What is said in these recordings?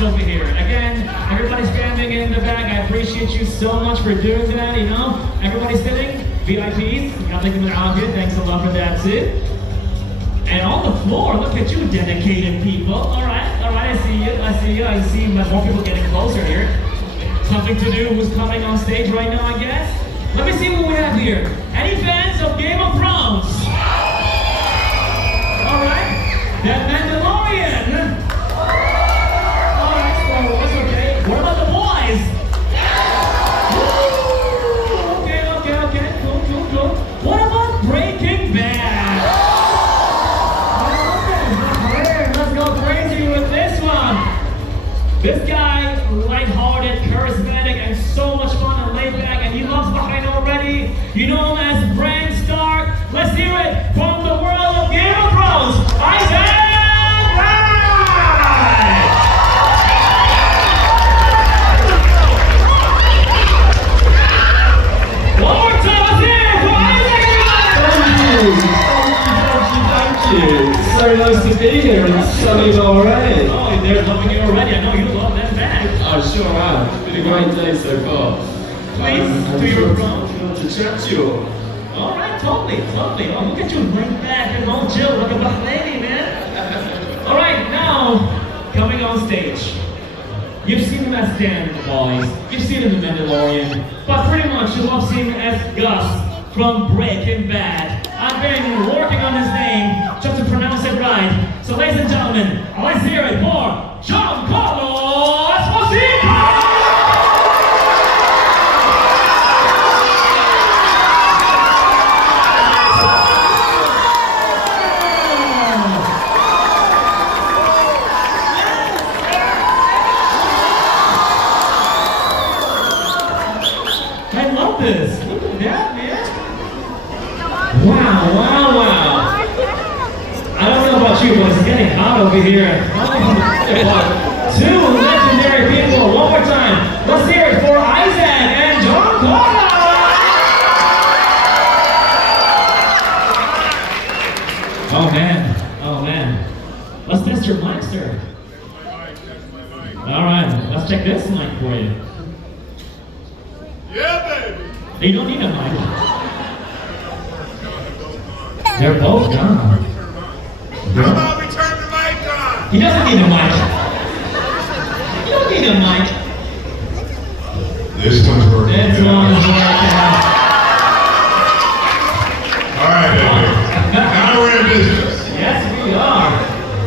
lounge over here. Again, everybody standing in the back, I appreciate you so much for doing that, you know. Everybody sitting, VIPs, thanks a lot for that too. And on the floor, look at you dedicated people. All right, I see more people getting closer here. Something to do who's coming on stage right now, I guess. Let me see what we have here. Any fans of Game of Thrones? All right, that Mandalorian. All right, Star Wars, okay. What about the boys? Okay, cool. What about Breaking Bad? Let's go crazy with this one. This guy, lighthearted, charismatic, and so much fun and laid back, and he loves Bahrain already. You know him as Brand Stark. Let's hear it from the world of Game of Thrones, Isaac Wright! One more time, let's hear it for Isaac Wright! Thank you. So nice to be here in sunny Bahrain. Oh, they're loving you already. I know you love that band. I sure am. It's been a great day so far. Please, to your front. To chat to you all. All right, totally. Oh, look at you, laid back and all chill, like a Bahraini, man. All right, now, coming on stage. You've seen him as Dan in The Boys. You've seen him in Mandalorian. But pretty much you'll have seen him as Gus from Breaking Bad. I've been working on his name just to pronounce it right. So ladies and gentlemen, let's hear it for Giancarlo Esposito! I love this. Look at that, man. Wow. I don't know about you, but it's getting hot over here. Two legendary people. One more time. Let's hear it for Isaac and Giancarlo. Oh man. Let's test your mic, sir. All right, let's check this mic for you. Yeah, baby. You don't need a mic. They're both gone. How about we turn the mic on? He doesn't need a mic. You don't need a mic. This one's working. This one's working. All right, baby. Now we're in business. Yes, we are.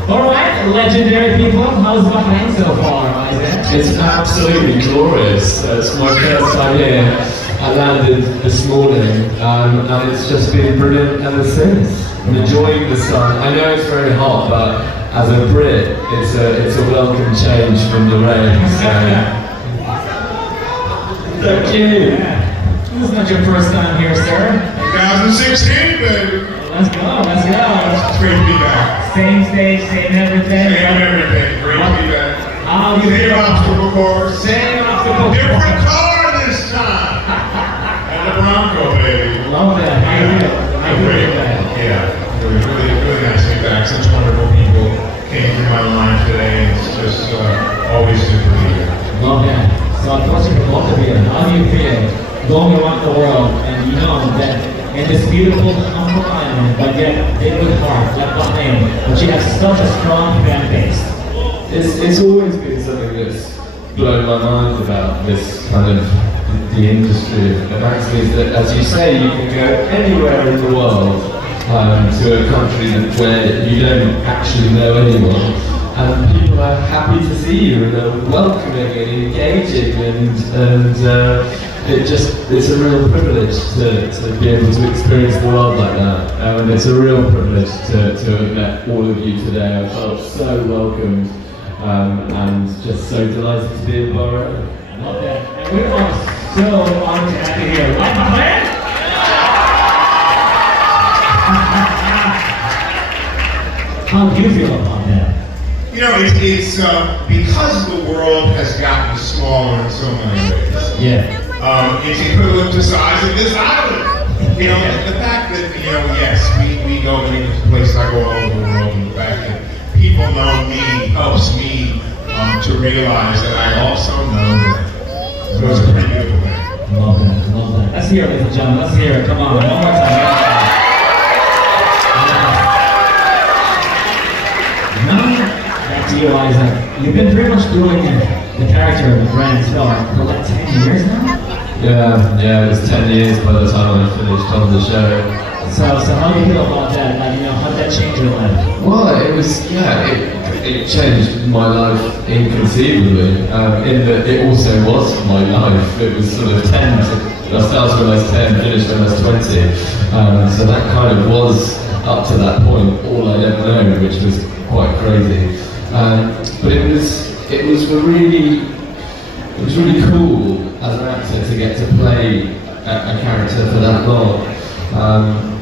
All right, legendary people. How's Bahrain so far, Isaac? It's absolutely glorious. It's my first time here. I landed this morning and it's just been brilliant ever since. I'm enjoying the sun. I know it's very hot, but as a Brit, it's a welcome change from the rain. So. Thank you. Yeah. This is not your first time here, sir. 2016, baby. Let's go. It's great to be back. Same stage, same everything. Same everything. Great to be back. How you Same feel? obstacle course. Same obstacle Different course. color this time. And the Bronco, baby. Love that. How you feel? How you feel about that? Yeah. It was really nice to be back. Such wonderful people came through my line today. It's just always good to be here. Love that. So a question for both of you. How do you feel going around the world and you know that in this beautiful, humble island, but yet big with heart, like Bahrain, but you have such a strong fan base? It's always been something that's blown my mind about this kind of the industry of acting is that, as you say, you can go anywhere in the world to a country where you don't actually know anyone, and people are happy to see you and are welcoming and engaging, and it's a real privilege to be able to experience the world like that. And it's a real privilege to have met all of you today. I felt so welcomed and just so delighted to be in Bahrain. Love that. And we're all so honored to have you here. Right, my man? How do you feel about that? You know, it's because the world has gotten smaller in so many ways. Yeah. It's equivalent to size of this island. You know, the fact that, you know, yes, we go to places, I go all over the world, and the fact that people know me helps me to to realize that I also know that. So it's a pretty beautiful thing. Love that, love that. Let's hear it, ladies and gentlemen. Let's hear it. Come on, one more time. Now, back to you, Isaac. You've been pretty much doing the character of the Grand Star for like 10 years now? Yeah, it was 10 years by the time I finished on the show. So how do you feel about that? How did that change your life? Well, it changed my life inconceivably. In that it also was my life. It was sort of 10. I started when I was 10, finished when I was 20. So that kind of was, up to that point, all I'd ever known, which was quite crazy. But it was really cool as an actor to get to play a character for that long.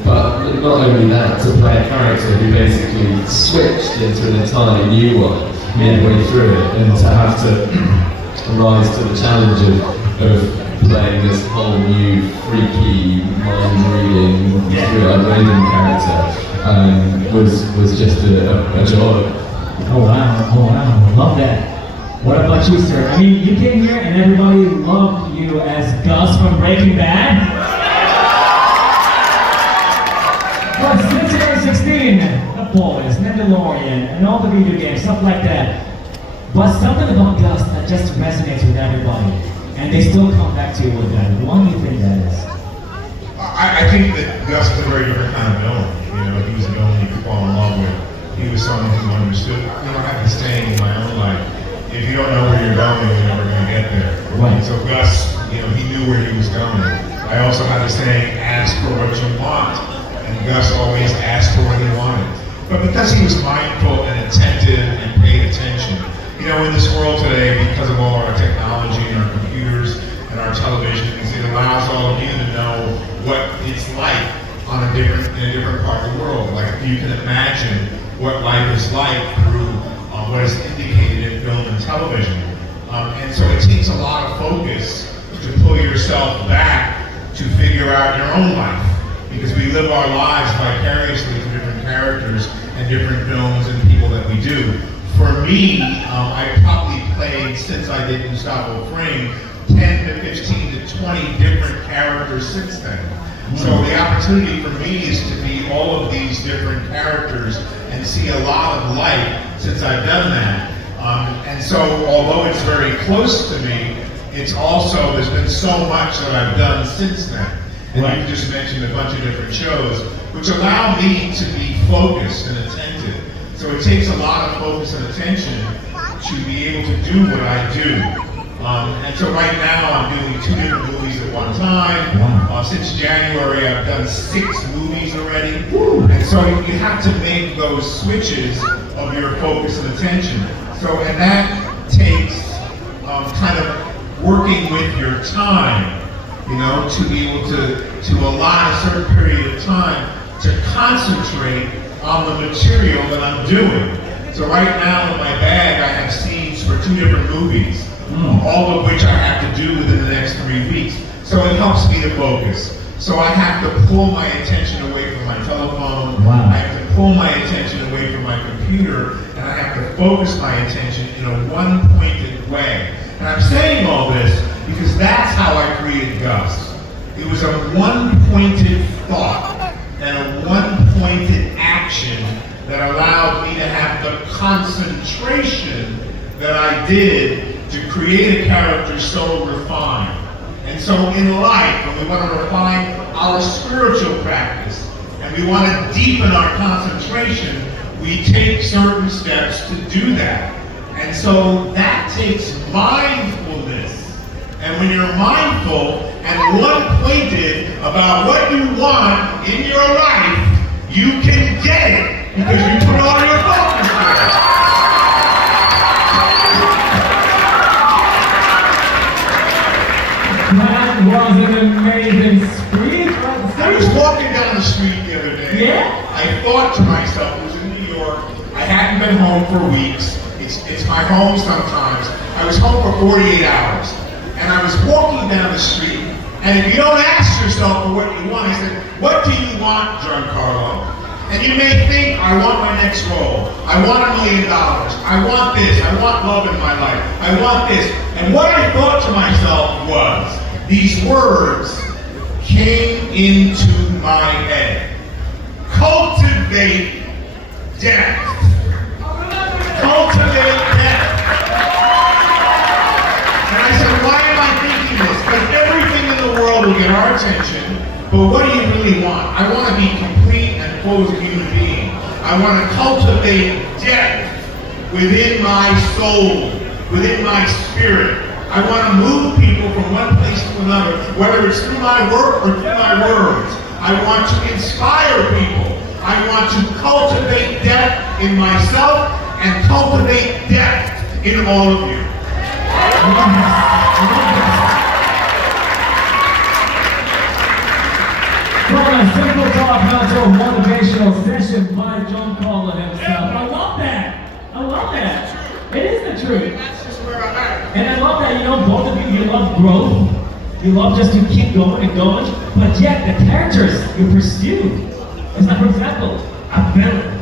But not only that, to play a character who basically switched into an entirely new one midway through it, and to have to rise to the challenge of playing this whole new freaky, mind-reading, three-eyed raven character was just a joy. Oh wow, love that. What about you, sir? I mean, you came here and everybody loved you as Gus from Breaking Bad. But since you were 16, The Boys, Mandalorian, and all the video games, stuff like that. But something about Gus that just resonates with everybody. And they still come back to you with that. Why do you think that is? I think that Gus is a very different kind of villain. You know, he was a villain you could fall in love with. He was someone who understood. You know, I have this saying in my own life: if you don't know where you're going, you're never going to get there. Right. So Gus, you know, he knew where he was going. I also have this saying: ask for what you want. And Gus always asked for what he wanted. But because he was mindful and attentive and paid attention, you know, in this world today, because of all our technology and our computers and our televisions, it allows all of you to know what it's like in a different part of the world. Like, you can imagine what life is like through what is indicated in film and television. And so it takes a lot of focus to pull yourself back to figure out your own life. Because we live our lives vicariously through different characters and different films and people that we do. For me, I probably played, since I did Gustavo Fring, 10 to 15 to 20 different characters since then. So the opportunity for me is to be all of these different characters and see a lot of life since I've done that. And so, although it's very close to me, it's also, there's been so much that I've done since then. And you just mentioned a bunch of different shows, which allow me to be focused and attentive. So it takes a lot of focus and attention to be able to do what I do. And so right now I'm doing 2 different movies at one time. Since January I've done 6 movies already. And so you have to make those switches of your focus and attention. So, and that takes kind of working with your time, you know, to be able to allot a certain period of time to concentrate on the material that I'm doing. So right now in my bag I have scenes for 2 different movies, all of which I have to do within the next 3 weeks. So it helps me to focus. So I have to pull my attention away from my telephone, I have to pull my attention away from my computer, and I have to focus my attention in a one-pointed way. And I'm saying all this because that's how I created Gus. It was a one-pointed thought and a one-pointed action that allowed me to have the concentration that I did to create a character so refined. And so in life, when we want to refine our spiritual practice and we want to deepen our concentration, we take certain steps to do that. And so that takes mindfulness. And when you're mindful and one-pointed about what you want in your life, you can get it because you put all your focus there. That was an amazing speech. I was walking down the street the other day. Yeah? I thought to myself, it was in New York, I hadn't been home for weeks. It's my home sometimes. I was home for 48 hours. And I was walking down the street, and if you don't ask yourself for what you want, I said, what do you want, Giancarlo? And you may think, I want my next role. I want $1 million. I want this. I want love in my life. I want this. And what I thought to myself was, these words came into my head. Cultivate depth. Cultivate depth. And I said, why am I thinking this? Because everything in the world will get our attention, but what do you really want? I want to be complete and full as a human being. I want to cultivate depth within my soul, within my spirit. I want to move people from one place to another, whether it's through my work or through my words. I want to inspire people. I want to cultivate depth in myself and cultivate depth in all of you. From a simple talk now to a motivational session by Giancarlo himself. I love that. I love that. It is the truth. That's just where I'm at. And I love that, you know, both of you love growth. You love just to keep going and going. But yet, the characters you pursue. It's like, for example, a villain.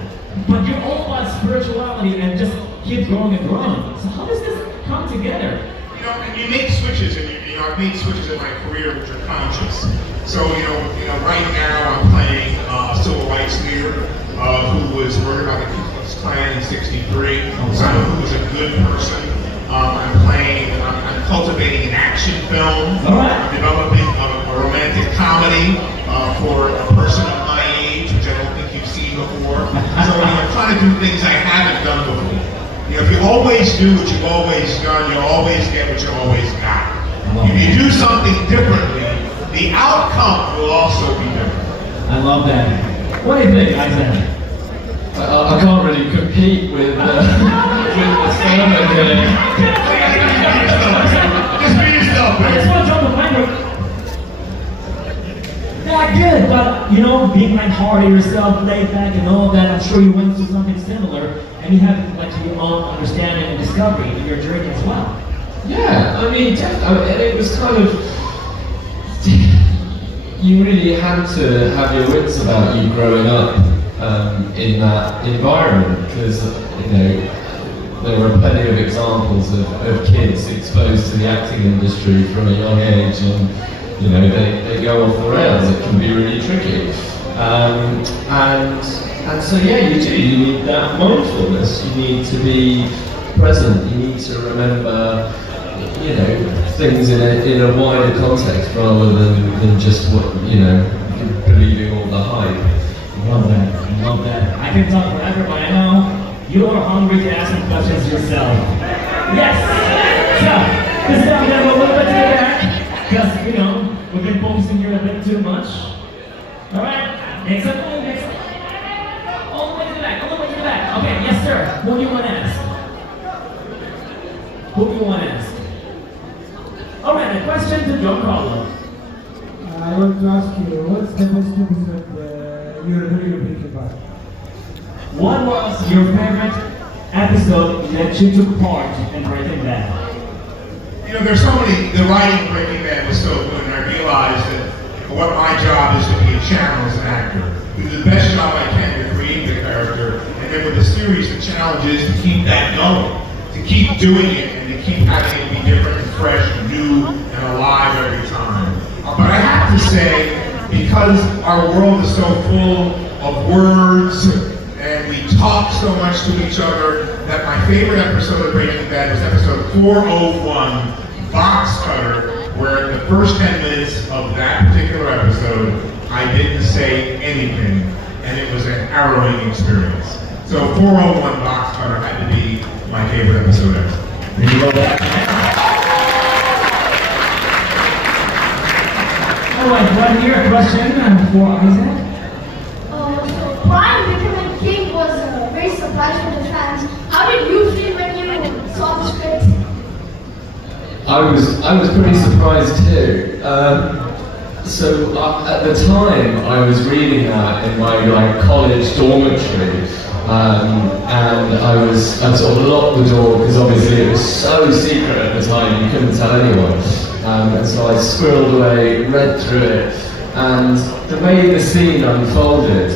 But you're all about spirituality and just keep growing and growing. So how does this come together? You know, and you make switches, and you know, I've made switches in my career which are conscious. So, you know, right now I'm playing a civil rights leader who was murdered by the Ku Klux Klan in '63. Someone who was a good person. I'm cultivating an action film. I'm developing a romantic comedy for a person of my age, which I don't think you've seen before. So, you know, I'm trying to do things I haven't done before. You know, if you always do what you've always done, you'll always get what you always got. If you do something differently, the outcome will also be different. I love that. What do you think, Isaac? I can't really compete with the sermon here. Just be yourself, I just man. want to jump the mic. Yeah, good, but you know, being lighthearted yourself, laid back and all that, I'm sure you went through something similar, and you have like your own understanding and discovery in your journey as well. Yeah, I mean, it was kind of, you really had to have your wits about you growing up in that environment, because, you know, there were plenty of examples of kids exposed to the acting industry from a young age, and you know, they go off the rails. It can be really tricky. And so yeah, you do. You need that mindfulness. You need to be present. You need to remember, you know, things in a wider context rather than just what, you know, believing all the hype. Love that. Love that. I can talk forever, but I know you are hungry to ask some questions yourself. Yes. So this is I'm gonna go a little bit to the back because you know we've been focusing here a bit too much. All right. Next up. All the way to the back. All the way to the back. Okay. Yes, sir. Who do you want to ask? Who do you want to ask? All right. A question to Giancarlo. I want to ask you, what's the most episode you're really thinking about? What was your favorite episode that you took part in Breaking Bad? You know, there's so many, the writing of Breaking Bad was so good, and I realized that what my job is to be a channel as an actor. Do the best job I can to create the character, and then with the series, the challenge is to keep that going, to keep doing it, and to keep having it be different and fresh and new and alive every time. But I have to say, because our world is so full of words, and we talk so much to each other, that my favorite episode of Breaking Bad was episode 401, Box Cutter, where the first 10 minutes of that particular episode, I didn't say anything, and it was an harrowing experience. So 401 Box Cutter had to be my favorite episode ever. There you go. All right, right here, a question for Isaac. So Brian becoming king was a very surprise for the fans. How did you feel when you saw the script? I was pretty surprised too. At the time, I was reading that in my college dormitory, and I sort of locked the door because obviously it was so secret at the time you couldn't tell anyone. And so I squirreled away, read through it, and the way the scene unfolded,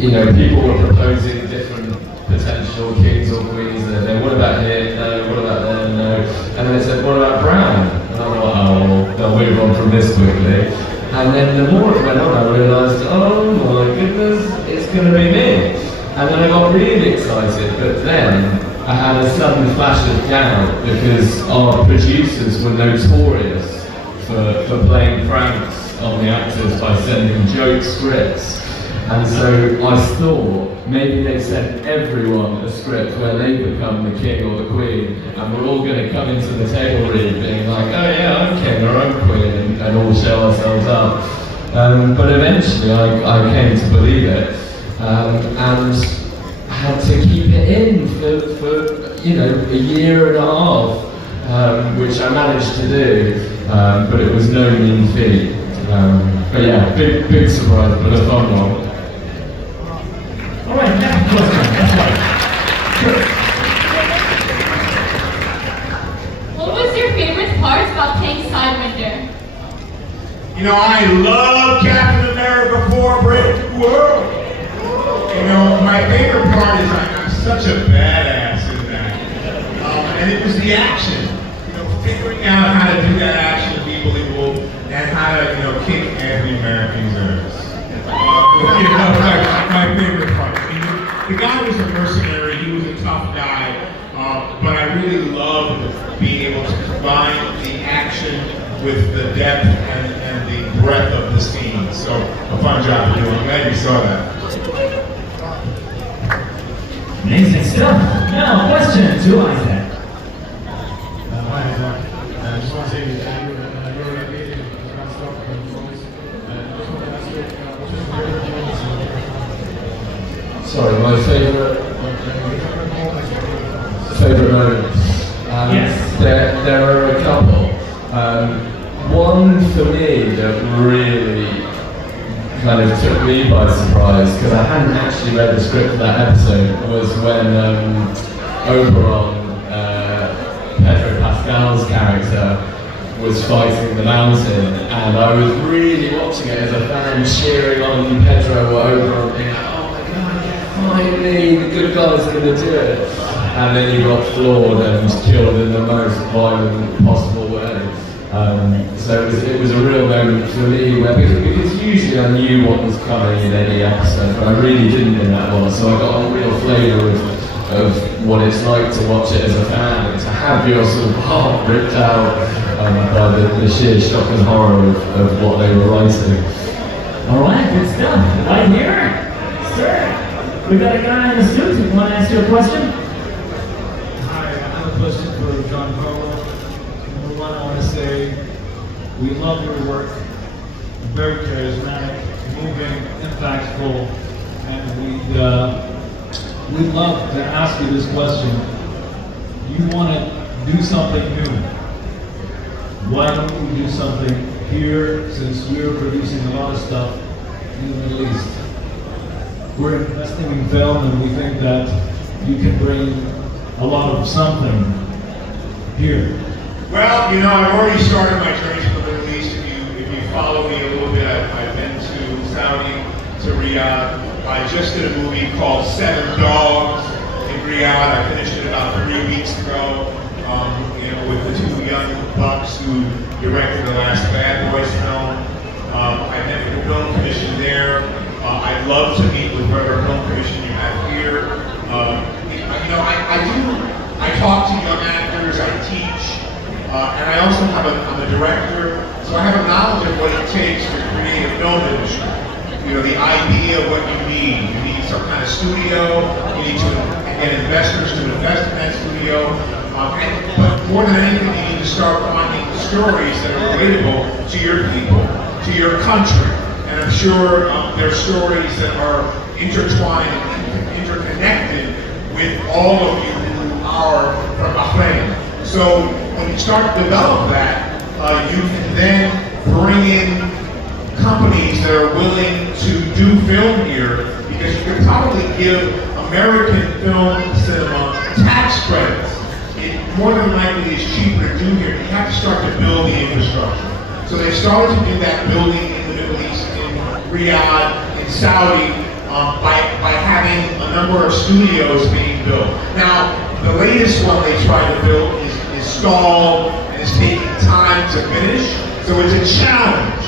you know, people were proposing different potential kings or queens, and then what about here? No, what about there? No. And then they said, what about brown? And I thought, oh, they'll move on from this quickly. And then the more it went on, I realised, oh my goodness, it's going to be me. And then I got really excited, but then I had a sudden flash of doubt because our producers were notorious for playing pranks on the actors by sending joke scripts. And so I thought maybe they sent everyone a script where they become the king or the queen, and we're all going to come into the table read being like, oh yeah, I'm king or I'm queen, and all show ourselves up. But eventually I came to believe it, and had to keep it in for you know, a year and a half, which I managed to do, but it was no mean feat. But yeah, big surprise, but a fun one. All right, next question. That's right. What was your favorite part about playing Sidewinder? You know, I love Captain America 4 Break the World. You know, my favorite part is I'm such a badass in that. And it was the action. You know, figuring out how to do that action to be believable and how to, you know, kick every American's nerves. You know, my favorite part. I mean, the guy was a mercenary, he was a tough guy, but I really loved being able to combine the action with the depth and the breadth of the scene. So, a fun job to do. I'm glad you saw that. Amazing stuff. Now, question to Isaac. Hi, I just want to say that you're an amazing stuff and voice. I just want to ask you, what's your favorite? Sorry, my favourite moments. Yes. There are a couple. One for me that really kind of took me by surprise, because I hadn't actually read the script for that episode, was when Oberon, Pedro Pascal's character, was fighting the mountain, and I was really watching it as a fan, cheering on Pedro or Oberon, being like, oh my god, yeah, finally, the good guy's gonna do it. And then he got floored and killed in the most violent possible way. So it was a real moment for me, where, because usually I knew what was coming in any episode, but I really didn't in that one, so I got a real flavour of what it's like to watch it as a fan, and to have your sort of heart ripped out by the sheer shock and horror of what they were writing. All right, good stuff. Right here, sir. We got a guy in the suit. You want to ask you a question? Hi, I have a question for Giancarlo. Number one, I want to say we love your work. Very charismatic, moving, impactful, and we'd love to ask you this question. You want to do something new. Why don't we do something here, since we're producing a lot of stuff in the Middle East? We're investing in film, and we think that you can bring a lot of something here. Well, you know, I've already started my journey to the Middle East. If you follow me a little bit, I've been to Saudi, to Riyadh. I just did a movie called 7 Dogs in Riyadh. I finished it about 3 weeks ago. You know, with the 2 young bucks who directed the last Bad Boys film. I met with the film commission there. I'd love to meet with whatever film commission you have here. You know, I talk to young actors, I teach, and I also I'm a director, so I have a knowledge of what it takes to create a film industry. You know, the idea of what you need. You need some kind of studio, you need to get investors to invest in that studio, but more than anything, you need to start finding stories that are relatable to your people, to your country. And I'm sure there are stories that are intertwined and interconnected with all of you who are from Bahrain. So when you start to develop that, you can then bring in companies that are willing to do film here, because you can probably give American film cinema tax credits. It more than likely is cheaper to do here. You have to start to build the infrastructure. So they started to do that building in the Middle East, in Riyadh, in Saudi, by having a number of studios being built. Now, the latest one they tried to build is stalled and is taking time to finish. So it's a challenge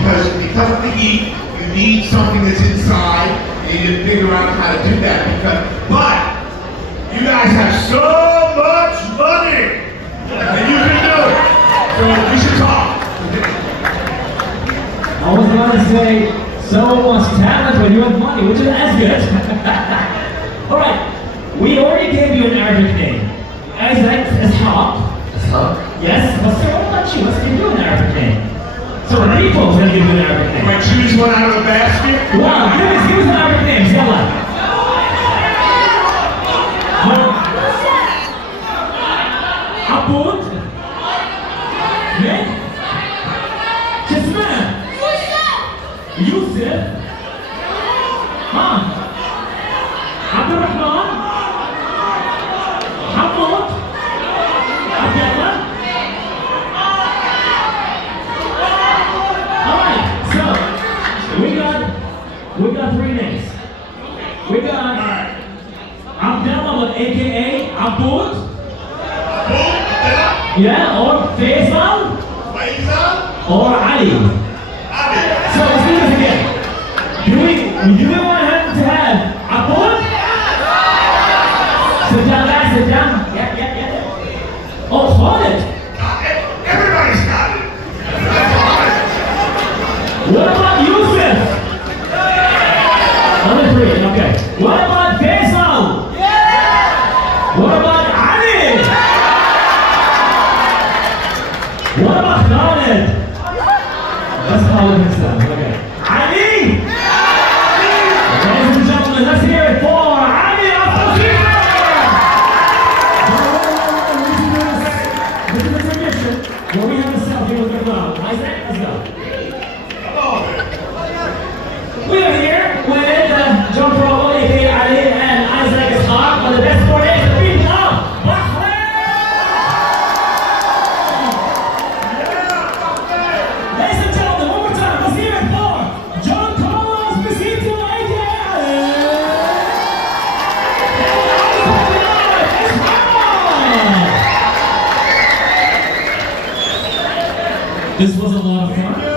because of the heat, you need something that's inside. You need to figure out how to do that. But you guys have so much money, and you can do it. So we should talk. I was going to say, so much talent when you have money, which is as good. Alright, we already gave you an Arabic name. Isaac Ishaq. Yes, what about you? Let's give you an Arabic name. So Rico's going to give you an Arabic name. Can I choose one out of the basket? Wow, give us an Arabic name, Yalla. Abud? Min? Kisman? Yusuf? Abdurrahman? Hamud? Abdullah? Alright, so we got three names. We got Abdullah, aka Abud. Yeah, or Faisal. Or Ali. So let's do this again. Do we want him to have Abud? Sit down, guys, sit down. Yeah. Oh, Khalid. Everybody's got it. What about Yusuf? Only three, okay. What about Faisal? What about Ali? What about Khalid? That's Khalid himself, okay. Ali! Ladies and gentlemen, let's hear it for Ali Esposito! This is a tradition where we have a selfie with the crowd. Isaac, let's go. We are here with Giancarlo, aka Ali, and Isaac Ishaq, one of the best sport days of people of Bahrain! Ladies and gentlemen, one more time, let's hear it for Giancarlo Esposito, aka Ali! This was a lot of fun.